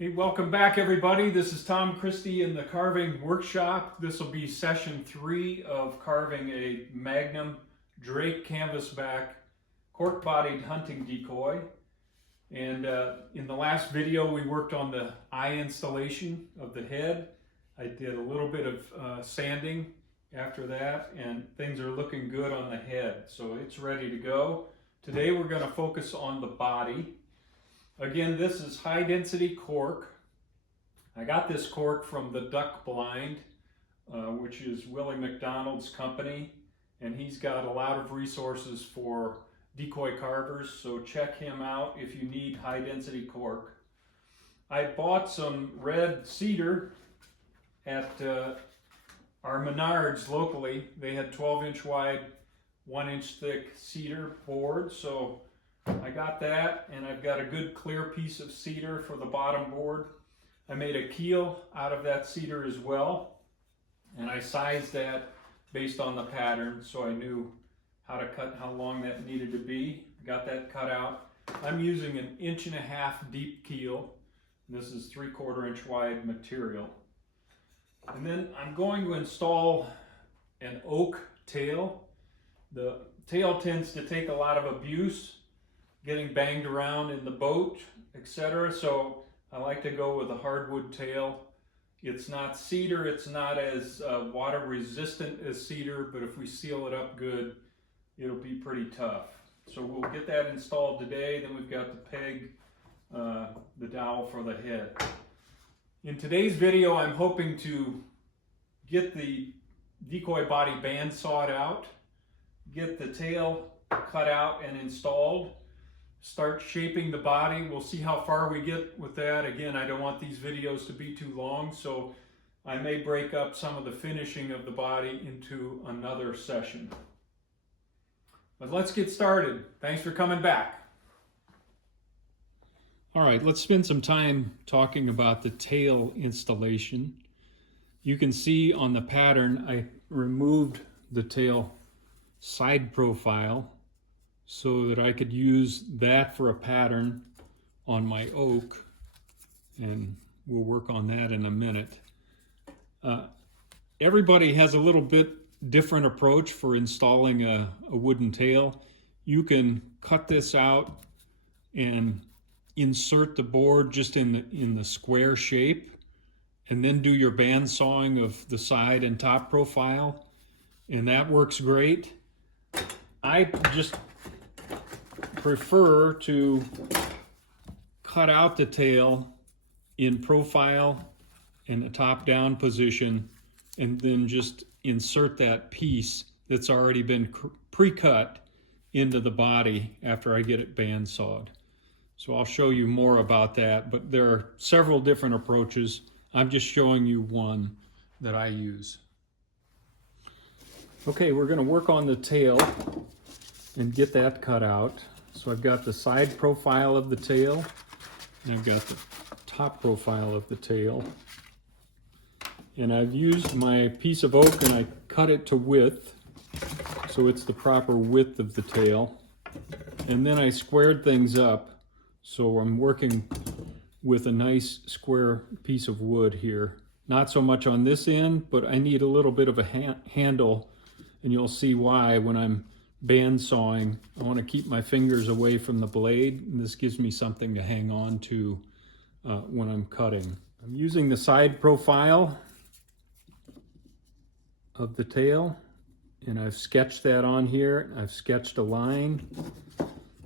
Hey, welcome back everybody. This is Tom Christie in the carving workshop. This will be session 3 of carving a Magnum Drake Canvasback cork-bodied hunting decoy. And in the last video we worked on the eye installation of the head. I did a little bit of sanding after that, and things are looking good on the head. So it's ready to go. Today we're going to focus on the body. Again, this is high density cork. I got this cork from the Duck Blind, which is Willie McDonald's company, and he's got a lot of resources for decoy carvers, so check him out if you need high density cork. I bought some red cedar at our Menards locally. They had 12-inch wide, 1-inch thick cedar board, so I got that, and I've got a good clear piece of cedar for the bottom board. I made a keel out of that cedar as well, and I sized that based on the pattern, so I knew how to cut, how long that needed to be. Got that cut out. I'm using an 1.5 inch deep keel. This is 3/4 inch wide material. And then I'm going to install an oak tail. The tail tends to take a lot of abuse, getting banged around in the boat, etc. So I like to go with a hardwood tail. It's not cedar, it's not as water resistant as cedar, but if we seal it up good, it'll be pretty tough. So we'll get that installed today. Then we've got the peg, the dowel for the head. In today's video, I'm hoping to get the decoy body bandsawed out, get the tail cut out and installed, start shaping the body. We'll see how far we get with that. Again, I don't want these videos to be too long, so I may break up some of the finishing of the body into another session. But let's get started. Thanks for coming back. All right, let's spend some time talking about the tail installation. You can see on the pattern, I removed the tail side profile so that I could use that for a pattern on my oak, and we'll work on that in a minute. Everybody has a little bit different approach for installing a wooden tail. You can cut this out and insert the board just in the square shape, and then do your band sawing of the side and top profile, and that works great. I just prefer to cut out the tail in profile in a top-down position, and then just insert that piece that's already been pre-cut into the body after I get it bandsawed. So I'll show you more about that, but there are several different approaches. I'm just showing you one that I use. Okay, we're going to work on the tail and get that cut out. So I've got the side profile of the tail, and I've got the top profile of the tail. And I've used my piece of oak and I cut it to width, so it's the proper width of the tail. And then I squared things up, so I'm working with a nice square piece of wood here. Not so much on this end, but I need a little bit of a handle, and you'll see why when I'm band sawing. I want to keep my fingers away from the blade, and this gives me something to hang on to when I'm cutting. I'm using the side profile of the tail, and I've sketched that on here. I've sketched a line.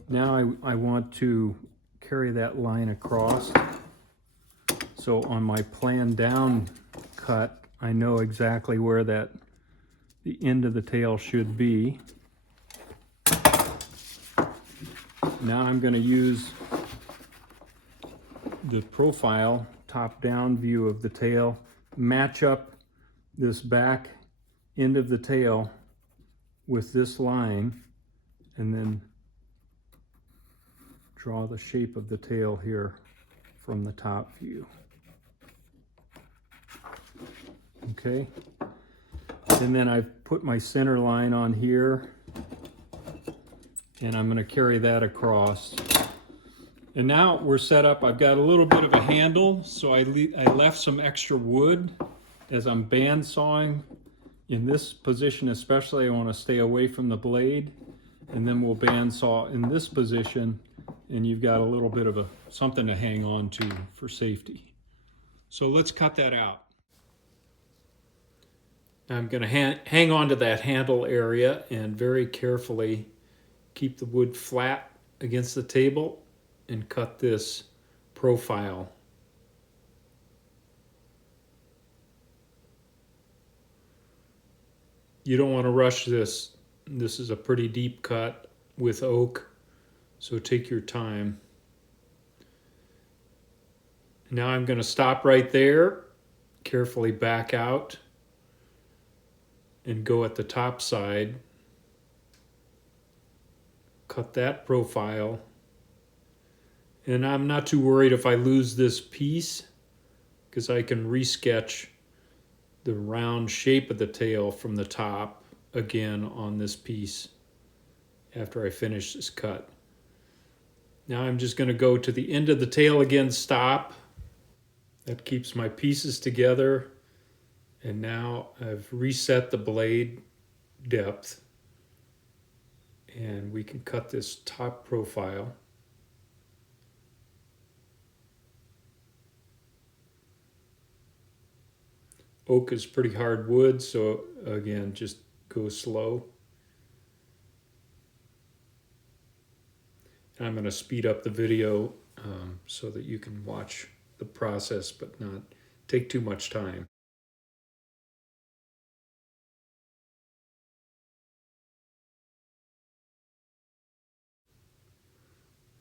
Now I want to carry that line across. So on my plan down cut, I know exactly where the end of the tail should be. Now I'm going to use the profile, top-down view of the tail, match up this back end of the tail with this line, and then draw the shape of the tail here from the top view. Okay, and then I've put my center line on here, and I'm going to carry that across. And now we're set up. I've got a little bit of a handle, so I left some extra wood as I'm bandsawing. In this position especially, I want to stay away from the blade, and then we'll bandsaw in this position, and you've got a little bit of something to hang on to for safety. So let's cut that out. I'm going to hang on to that handle area and very carefully keep the wood flat against the table and cut this profile. You don't want to rush this. This is a pretty deep cut with oak, so take your time. Now I'm going to stop right there, carefully back out, and go at the top side. Cut that profile. And I'm not too worried if I lose this piece, because I can resketch the round shape of the tail from the top again on this piece after I finish this cut. Now I'm just going to go to the end of the tail again, stop. That keeps my pieces together. And now I've reset the blade depth, and we can cut this top profile. Oak is pretty hard wood, so again, just go slow. I'm going to speed up the video so that you can watch the process but not take too much time.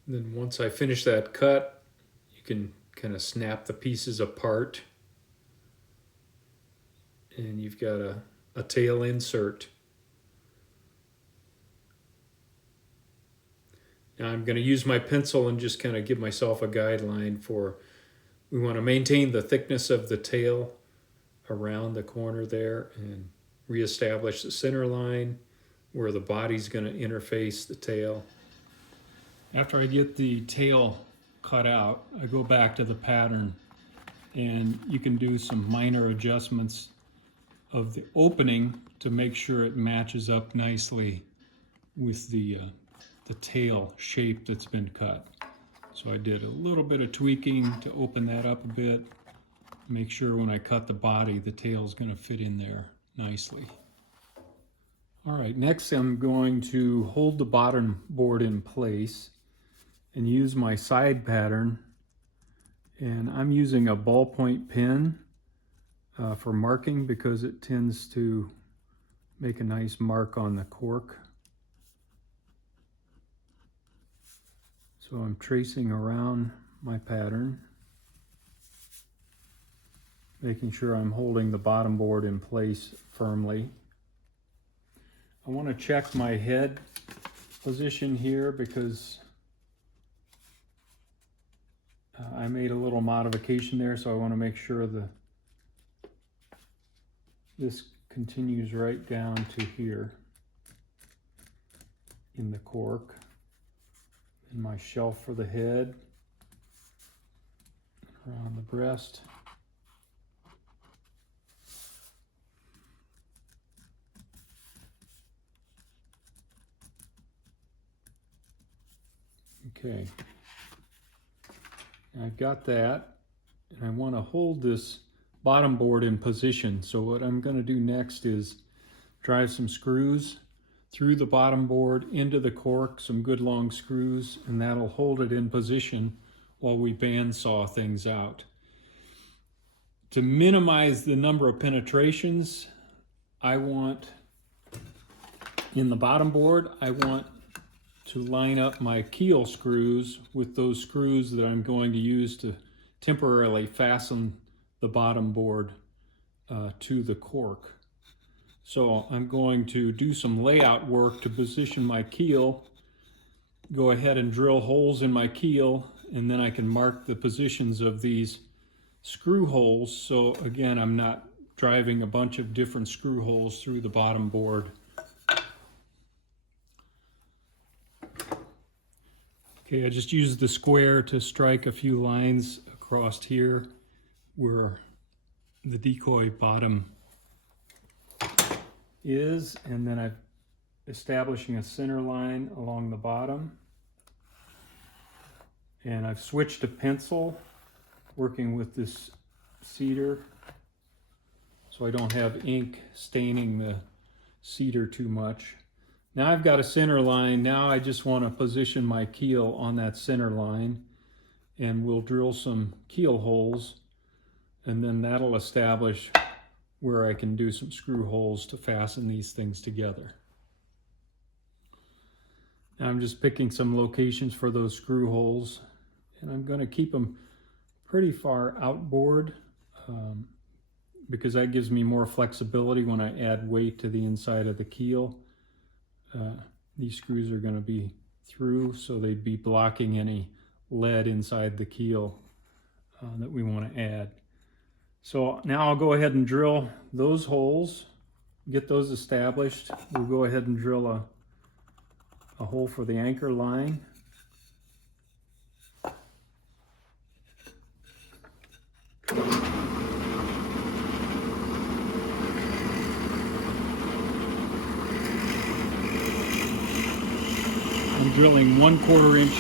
And then once I finish that cut, you can kind of snap the pieces apart, and you've got a tail insert. Now I'm going to use my pencil and just kind of give myself a guideline for, we want to maintain the thickness of the tail around the corner there and reestablish the center line where the body's going to interface the tail. After I get the tail cut out, I go back to the pattern, and you can do some minor adjustments of the opening to make sure it matches up nicely with the tail shape that's been cut. So I did a little bit of tweaking to open that up a bit, make sure when I cut the body, the tail's going to fit in there nicely. All right, next I'm going to hold the bottom board in place and use my side pattern, and I'm using a ballpoint pen for marking because it tends to make a nice mark on the cork. So I'm tracing around my pattern, making sure I'm holding the bottom board in place firmly. I want to check my head position here because I made a little modification there, so I want to make sure this continues right down to here in the cork. And my shelf for the head, around the breast. Okay, I've got that, and I want to hold this bottom board in position. So what I'm going to do next is drive some screws through the bottom board into the cork, some good long screws, and that'll hold it in position while we bandsaw things out. To minimize the number of penetrations, I want, in the bottom board, I want to line up my keel screws with those screws that I'm going to use to temporarily fasten the bottom board to the cork. So I'm going to do some layout work to position my keel, go ahead and drill holes in my keel, and then I can mark the positions of these screw holes. So again, I'm not driving a bunch of different screw holes through the bottom board. Okay, I just used the square to strike a few lines across here where the decoy bottom is, and then I'm establishing a center line along the bottom. And I've switched to pencil, working with this cedar, so I don't have ink staining the cedar too much. Now I've got a center line. Now I just want to position my keel on that center line, and we'll drill some keel holes, and then that'll establish where I can do some screw holes to fasten these things together. Now I'm just picking some locations for those screw holes, and I'm going to keep them pretty far outboard because that gives me more flexibility when I add weight to the inside of the keel. These screws are going to be through, so they'd be blocking any lead inside the keel that we want to add. So now I'll go ahead and drill those holes, get those established. We'll go ahead and drill a hole for the anchor line. I'm drilling 1/4 inch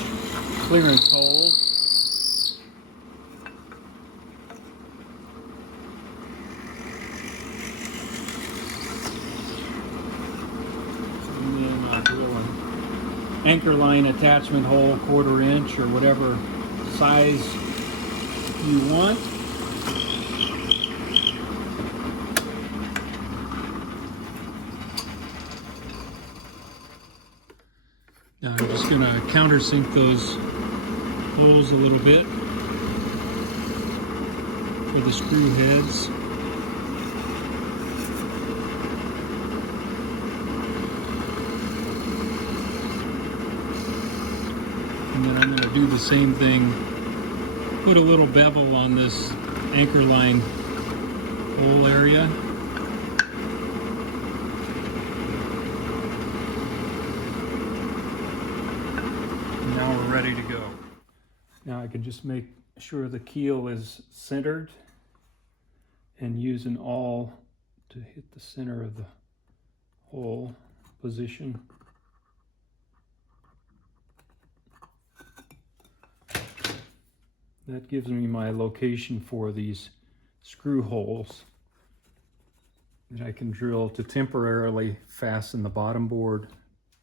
clearance holes. And then I'll drill an anchor line attachment hole, 1/4 inch or whatever size you want. Now I'm just going to countersink those holes a little bit for the screw heads. And then I'm going to do the same thing, put a little bevel on this anchor line hole area. Now we're ready to go. Now I can just make sure the keel is centered and use an awl to hit the center of the hole position. That gives me my location for these screw holes that I can drill to temporarily fasten the bottom board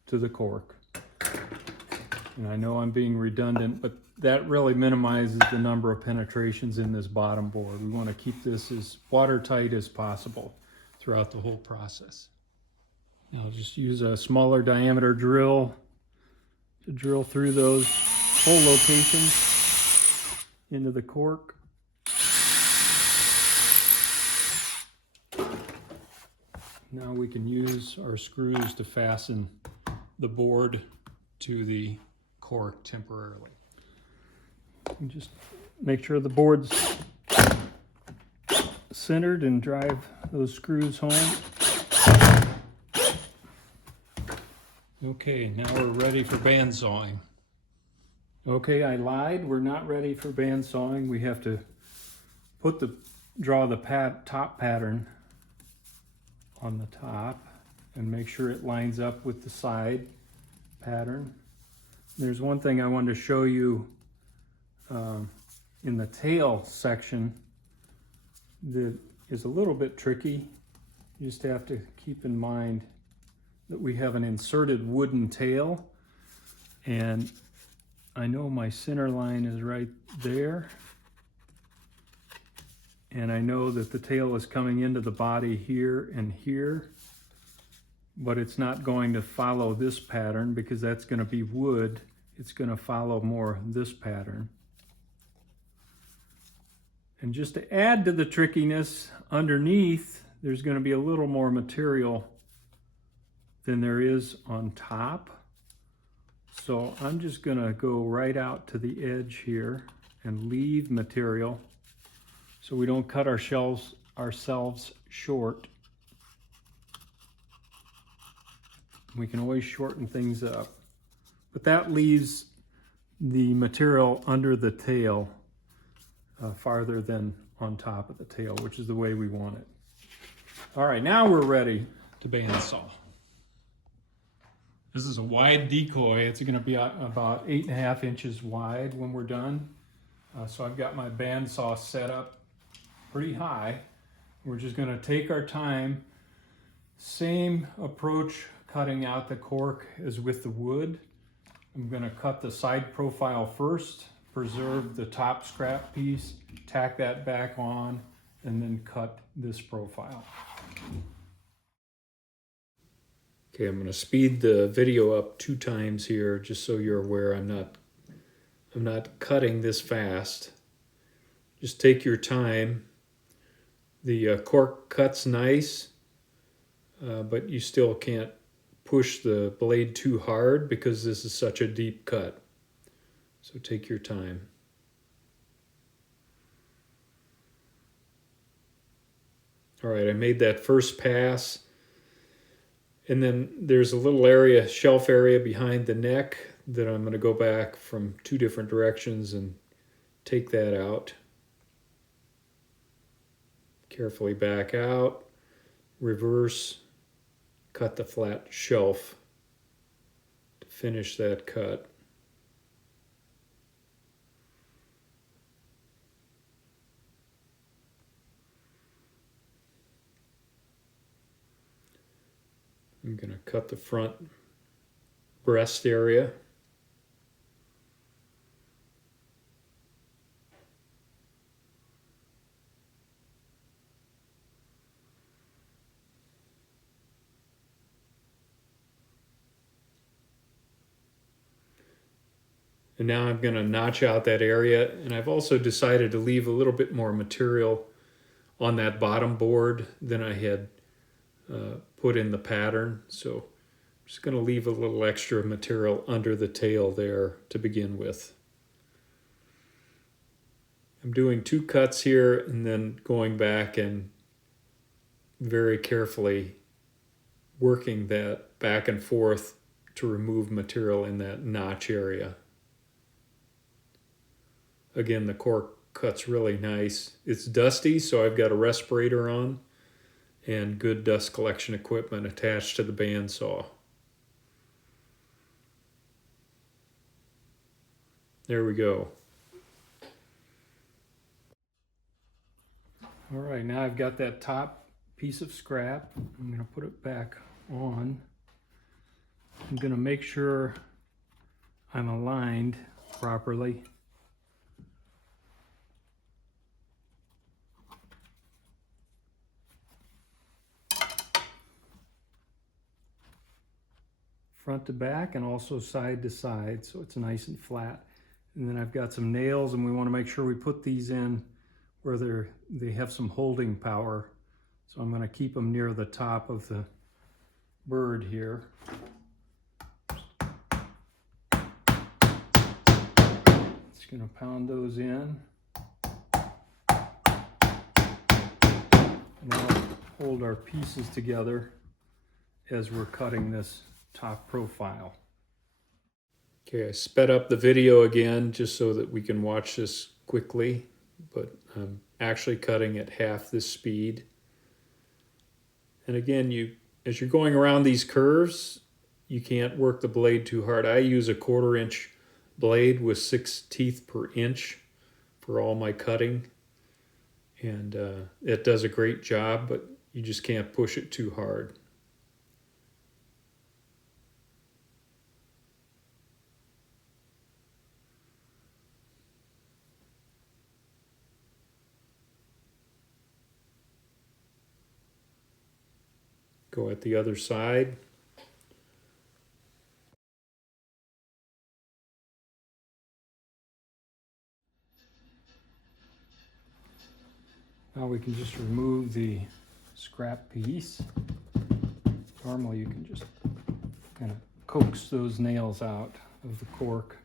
to the cork. And I know I'm being redundant, but that really minimizes the number of penetrations in this bottom board. We want to keep this as watertight as possible throughout the whole process. Now I'll just use a smaller diameter drill to drill through those hole locations into the cork. Now we can use our screws to fasten the board to the cork temporarily. And just make sure the board's centered and drive those screws home. Okay, now we're ready for bandsawing. Okay, I lied. We're not ready for bandsawing. We have to draw the top pattern on the top and make sure it lines up with the side pattern. There's one thing I wanted to show you in the tail section that is a little bit tricky. You just have to keep in mind that we have an inserted wooden tail, and I know my center line is right there, and I know that the tail is coming into the body here and here, but it's not going to follow this pattern because that's going to be wood. It's going to follow more this pattern. And just to add to the trickiness, underneath there's going to be a little more material than there is on top. So I'm just going to go right out to the edge here and leave material so we don't cut ourselves short. We can always shorten things up. But that leaves the material under the tail farther than on top of the tail, which is the way we want it. All right, now we're ready to bandsaw. This is a wide decoy. It's going to be about 8.5 inches wide when we're done. So I've got my bandsaw set up pretty high. We're just going to take our time. Same approach cutting out the cork as with the wood. I'm going to cut the side profile first, preserve the top scrap piece, tack that back on, and then cut this profile. Okay, I'm going to speed the video up 2 times here just so you're aware I'm not cutting this fast. Just take your time. The cork cuts nice, but you still can't push the blade too hard because this is such a deep cut. So take your time. All right, I made that first pass. And then there's a little area, shelf area behind the neck that I'm going to go back from 2 different directions and take that out. Carefully back out, reverse, cut the flat shelf to finish that cut. I'm going to cut the front breast area. And now I'm going to notch out that area, and I've also decided to leave a little bit more material on that bottom board than I had put in the pattern. So I'm just going to leave a little extra material under the tail there to begin with. I'm doing 2 cuts here and then going back and very carefully working that back and forth to remove material in that notch area. Again, the cork cuts really nice. It's dusty, so I've got a respirator on and good dust collection equipment attached to the bandsaw. There we go. All right, now I've got that top piece of scrap. I'm going to put it back on. I'm going to make sure I'm aligned properly. Front to back and also side to side, so it's nice and flat. And then I've got some nails, and we want to make sure we put these in where they have some holding power. So I'm going to keep them near the top of the bird here. Just going to pound those in. Now hold our pieces together as we're cutting this top profile. Okay, I sped up the video again just so that we can watch this quickly, but I'm actually cutting at half the speed. And again, as you're going around these curves, you can't work the blade too hard. I use a 1/4 inch blade with 6 teeth per inch for all my cutting, and it does a great job, but you just can't push it too hard. Go at the other side. Now we can just remove the scrap piece. Normally you can just kind of coax those nails out of the cork.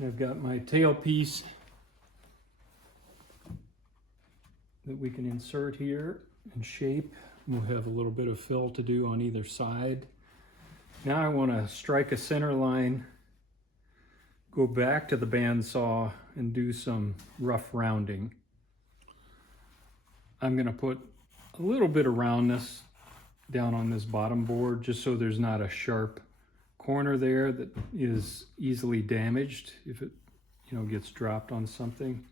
I've got my tail piece that we can insert here and shape. We'll have a little bit of fill to do on either side. Now I want to strike a center line, go back to the bandsaw and do some rough rounding. I'm going to put a little bit of roundness down on this bottom board just so there's not a sharp corner there that is easily damaged if it gets dropped on something.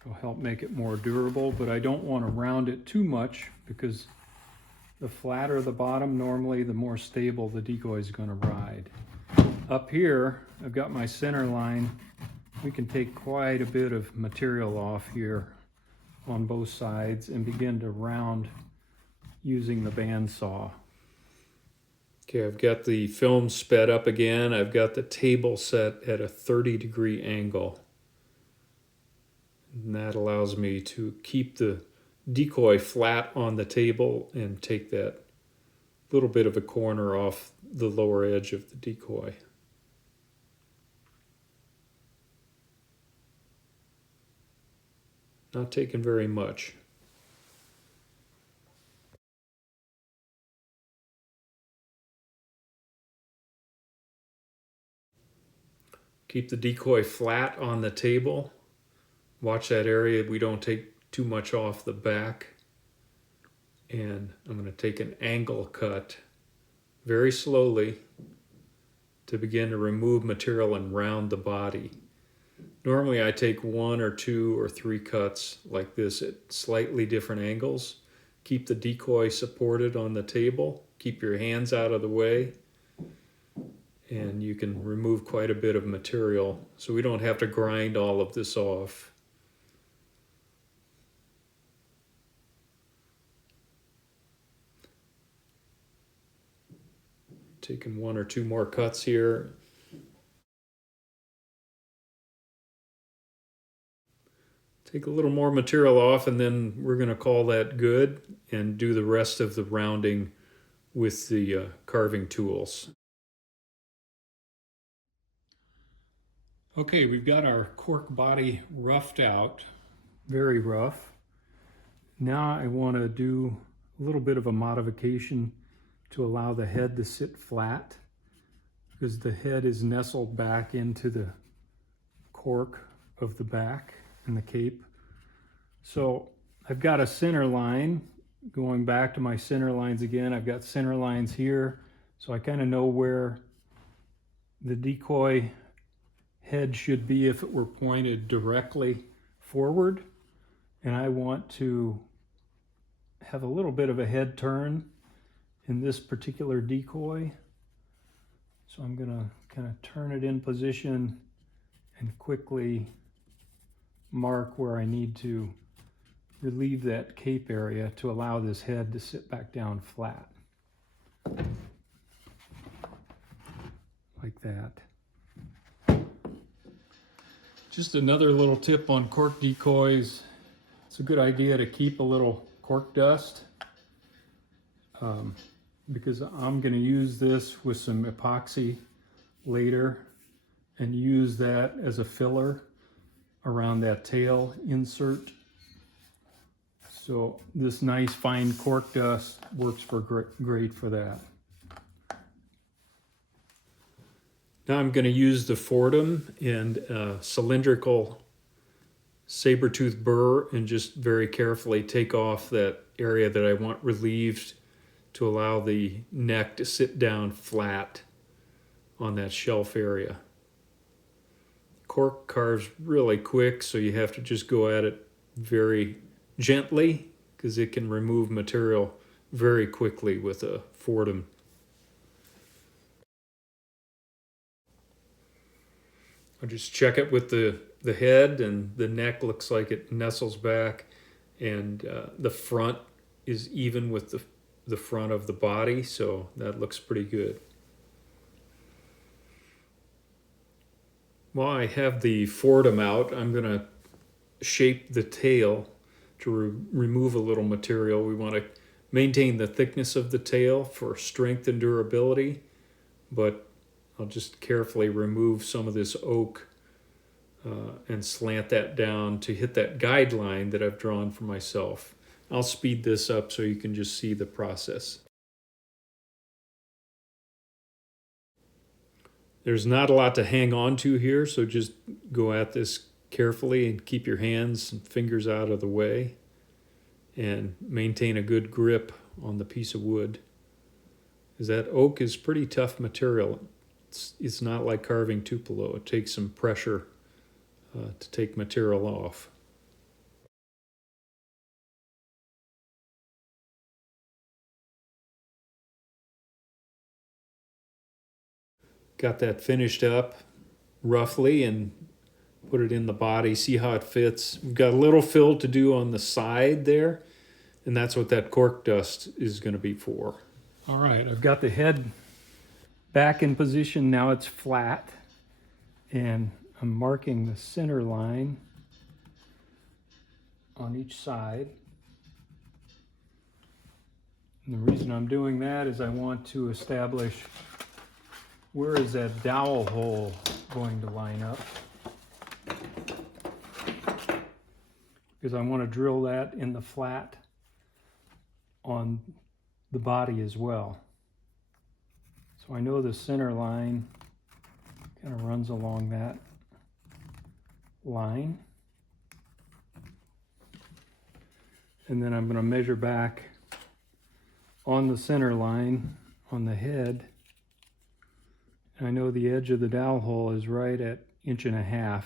It'll help make it more durable, but I don't want to round it too much because the flatter the bottom, normally the more stable the decoy is going to ride. Up here, I've got my center line. We can take quite a bit of material off here on both sides and begin to round using the bandsaw. Okay, I've got the film sped up again. I've got the table set at a 30-degree angle. And that allows me to keep the decoy flat on the table and take that little bit of a corner off the lower edge of the decoy. Not taking very much. Keep the decoy flat on the table. Watch that area. We don't take too much off the back. And I'm going to take an angle cut very slowly to begin to remove material and round the body. Normally I take 1 or 2 or 3 cuts like this at slightly different angles. Keep the decoy supported on the table. Keep your hands out of the way. And you can remove quite a bit of material so we don't have to grind all of this off. Taking 1 or 2 more cuts here. Take a little more material off and then we're going to call that good and do the rest of the rounding with the carving tools. Okay, we've got our cork body roughed out, very rough. Now I want to do a little bit of a modification to allow the head to sit flat because the head is nestled back into the cork of the back and the cape. So I've got a center line, going back to my center lines again. I've got center lines here, so I kind of know where the decoy head should be if it were pointed directly forward. And I want to have a little bit of a head turn in this particular decoy. So I'm gonna kind of turn it in position and quickly mark where I need to relieve that cape area to allow this head to sit back down flat. Like that. Just another little tip on cork decoys. It's a good idea to keep a little cork dust because I'm going to use this with some epoxy later and use that as a filler around that tail insert. So this nice fine cork dust works great for that. Now I'm going to use the Fordham and cylindrical saber-tooth burr and just very carefully take off that area that I want relieved to allow the neck to sit down flat on that shelf area. Cork carves really quick, so you have to just go at it very gently because it can remove material very quickly with a Fordham. I'll just check it with the head, and the neck looks like it nestles back, and the front is even with the front of the body, so that looks pretty good. While I have the Fordham out, I'm going to shape the tail to remove a little material. We want to maintain the thickness of the tail for strength and durability, but I'll just carefully remove some of this oak and slant that down to hit that guideline that I've drawn for myself. I'll speed this up so you can just see the process. There's not a lot to hang on to here, so just go at this carefully and keep your hands and fingers out of the way and maintain a good grip on the piece of wood. Because that oak is pretty tough material. It's not like carving tupelo. It takes some pressure to take material off. Got that finished up roughly and put it in the body, see how it fits. We've got a little fill to do on the side there, and that's what that cork dust is going to be for. All right, I've got the head back in position. Now it's flat, and I'm marking the center line on each side. And the reason I'm doing that is I want to establish where is that dowel hole going to line up, because I want to drill that in the flat on the body as well. So I know the center line kind of runs along that line. And then I'm going to measure back on the center line on the head. And I know the edge of the dowel hole is right at 1.5 inches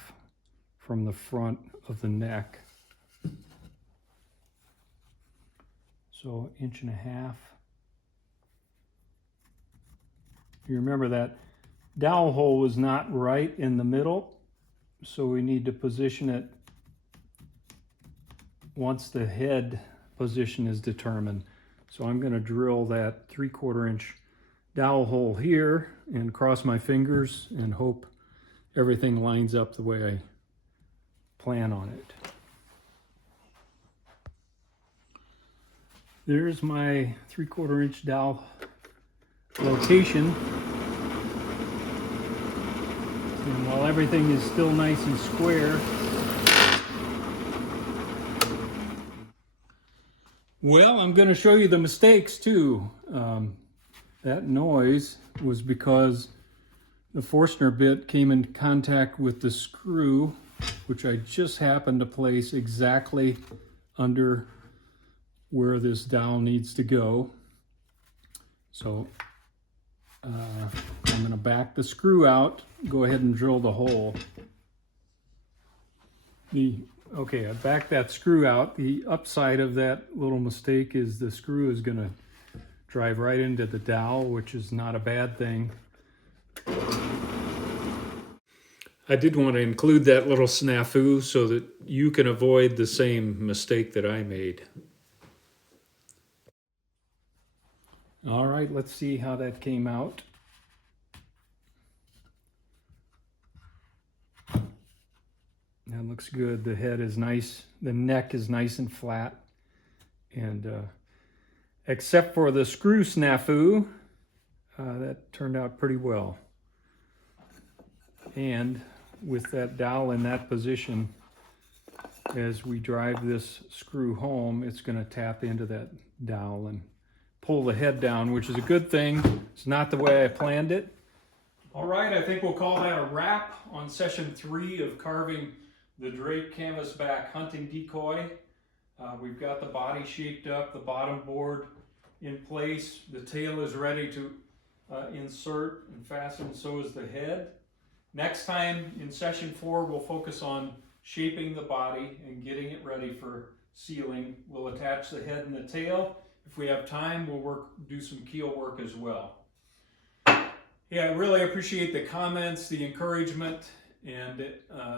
from the front of the neck. So 1.5 inches. You remember that dowel hole was not right in the middle, so we need to position it once the head position is determined. So I'm going to drill that 3/4 inch dowel hole here and cross my fingers and hope everything lines up the way I plan on it. There's my 3/4 inch dowel location. And while everything is still nice and square, well, I'm going to show you the mistakes too. That noise was because the Forstner bit came in contact with the screw, which I just happened to place exactly under where this dowel needs to go. So I'm going to back the screw out, go ahead and drill the hole. Okay, I backed that screw out. The upside of that little mistake is the screw is going to drive right into the dowel, which is not a bad thing. I did want to include that little snafu so that you can avoid the same mistake that I made. All right, let's see how that came out. That looks good. The head is nice. The neck is nice and flat. And except for the screw snafu, that turned out pretty well. And with that dowel in that position, as we drive this screw home, it's going to tap into that dowel and pull the head down, which is a good thing. It's not the way I planned it. All right, I think we'll call that a wrap on session 3 of carving the Drake Canvasback hunting decoy. We've got the body shaped up, the bottom board in place. The tail is ready to insert and fasten, so is the head. Next time in session 4, we'll focus on shaping the body and getting it ready for sealing. We'll attach the head and the tail. If we have time, we'll do some keel work as well. Yeah, I really appreciate the comments, the encouragement, and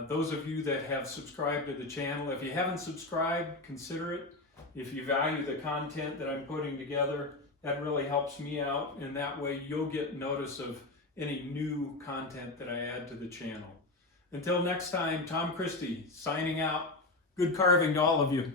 those of you that have subscribed to the channel. If you haven't subscribed, consider it. If you value the content that I'm putting together, that really helps me out, and that way you'll get notice of any new content that I add to the channel. Until next time, Tom Christie signing out. Good carving to all of you.